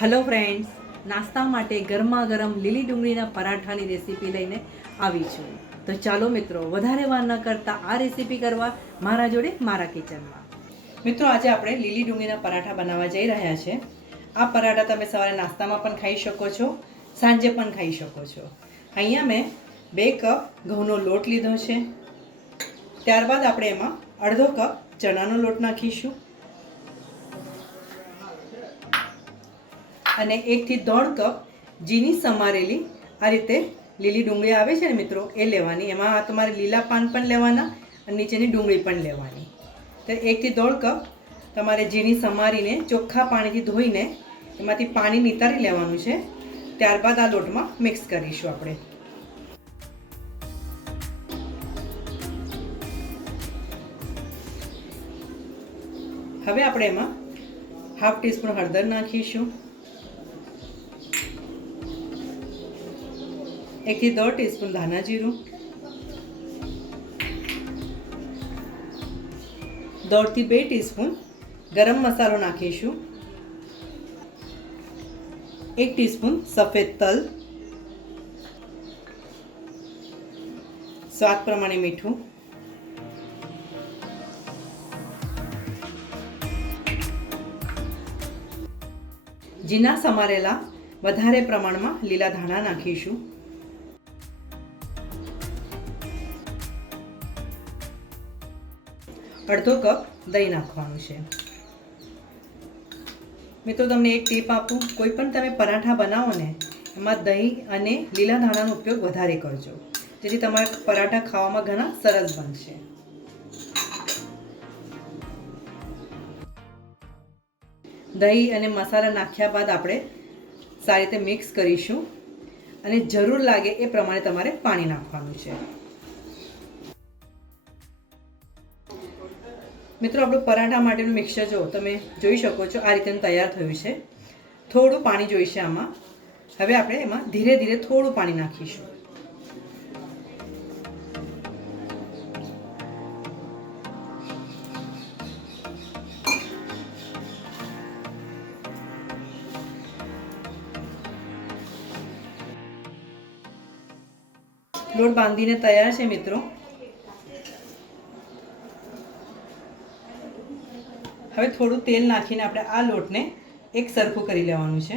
Hello friends, નાસ્તા માટે ગરમા ગરમ લીલી ડુંગળીના પરાઠાની રેસીપી લઈને આવી છું. તો ચાલો મિત્રો, વધારે વાર ન કરતા આ રેસીપી કરવા મારા જોડે મારા કિચનમાં. મિત્રો, આજે આપણે લીલી ડુંગળીના પરાઠા બનાવવા જઈ રહ્યા છે. આ પરાઠા તમે સવારે નાસ્તામાં પણ ખાઈ શકો છો, સાંજે પણ ખાઈ શકો છો. અહીંયા મેં 2 કપ ઘઉંનો લોટ લીધો છે. ત્યારબાદ આપણે એમાં અડધો કપ ચણાનો લોટ નાખીશું અને 1 થી 1.5 કપ ઝીણી સમારેલી આ રીતે લીલી ડુંગળી આવે છે ને મિત્રો, એ લેવાની. એમાં તમારે લીલા પાન પણ લેવાના અને નીચેની ડુંગળી પણ લેવાની. તો 1 થી 1.5 કપ તમારે ઝીણી સમારીને ચોખ્ખા પાણીથી ધોઈને એમાંથી પાણી નિતારી લેવાનું છે. ત્યારબાદ આ લોટમાં મિક્સ કરીશું આપણે. હવે આપણે એમાં 1/2 ટીસ્પૂન હળદર નાખીશું, 1 થી 1.5 ટીસ્પૂન ધાણા જીરું, 1.5 થી 2 ટીસ્પૂન ગરમ મસાલો નાખીશું, 1 ટીસ્પૂન સફેદ તલ, સ્વાદ પ્રમાણે મીઠું, ઝીણા સમારેલા વધારે પ્રમાણમાં લીલા ધાણા નાખીશું, અડધો કપ દહીં નાખવાનું છે. મિત્રો, તમને એક ટીપ આપું, કોઈ પણ તમે પરાઠા બનાવો ને એમાં દહીં અને લીલા ધાણાનો ઉપયોગ વધારે કરજો, જેથી તમારા પરાઠા ખાવામાં ઘણા સરસ બનશે. દહીં અને મસાલા નાખ્યા બાદ આપણે સારી રીતે મિક્સ કરીશું અને જરૂર લાગે એ પ્રમાણે તમારે પાણી નાખવાનું છે. મિત્રો, આપણું પરાઠા માટેનું મિક્સર જો તમે જોઈ શકો છો, આ રીતે તૈયાર થયું છે. થોડું પાણી જોઈશે આમાં. હવે આપણે એમાં ધીરે ધીરે થોડું પાણી નાખીશું. લોટ બાંધીને તૈયાર છે મિત્રો. હવે થોડું તેલ નાખીને આપણે આ લોટને એક સરખું કરી લેવાનું છે.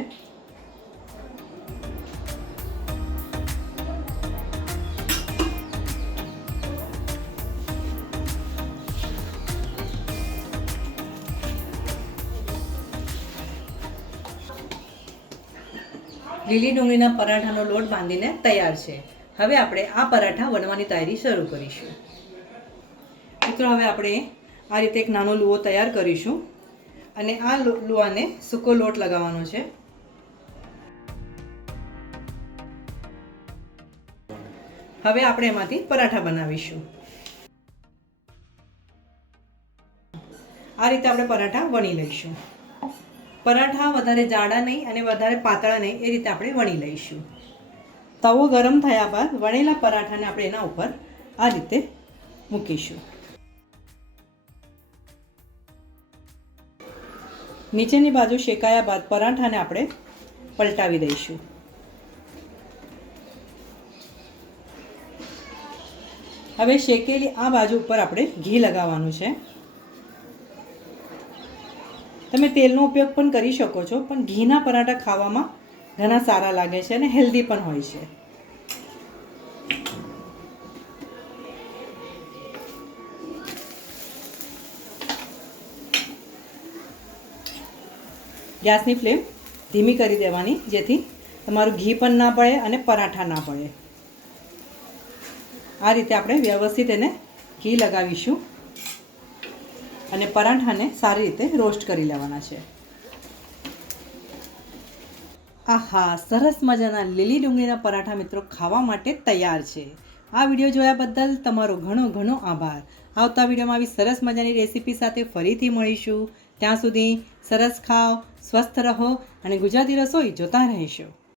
લીલી ડુંગળીના પરાઠાનો લોટ બાંધીને તૈયાર છે. હવે આપણે આ પરાઠા વણવાની તૈયારી શરૂ કરીશું. મિત્રો, હવે આપણે આ રીતે એક નાનો લુઓ તૈયાર કરીશું અને આ લુઆને સૂકો લોટ લગાવવાનો છે. હવે આપણે એમાંથી પરાઠા બનાવીશું. આ રીતે આપણે પરાઠા વણી લઈશું. પરાઠા વધારે જાડા નહીં અને વધારે પાતળા નહીં, એ રીતે આપણે વણી લઈશું. તવો ગરમ થયા બાદ વણેલા પરાઠાને આપણે એના ઉપર આ રીતે મૂકીશું. નીચેની બાજુ શેકાયા બાદ પરાઠાને આપણે પલટાવી દઈશું. હવે શેકેલી આ બાજુ ઉપર આપણે ઘી લગાવવાનું છે. તમે તેલનો ઉપયોગ પણ કરી શકો છો, પણ ઘીના પરાઠા ખાવામાં ઘણા સારા લાગે છે અને હેલ્ધી પણ હોય છે. ગેસની ફ્લેમ ધીમી કરી દેવાની, જેથી તમારું ઘી પણ ના બળે અને પરાઠા ના બળે. આ રીતે આપણે વ્યવસ્થિત એને ઘી લગાવીશું અને પરાઠાને સારી રીતે રોસ્ટ કરી લેવાના છે. આહા, સરસ મજાના લીલી ડુંગળીના પરાઠા મિત્રો ખાવા માટે તૈયાર છે. આ વિડીયો જોયા બદલ તમારો ઘણો ઘણો આભાર. આવતા વિડીયોમાં આવી સરસ મજાની રેસીપી સાથે ફરીથી મળીશું. ત્યાં સુધી સરસ ખાઓ, સ્વસ્થ રહો અને ગુજરાતી રસોઈ જોતા રહેશો.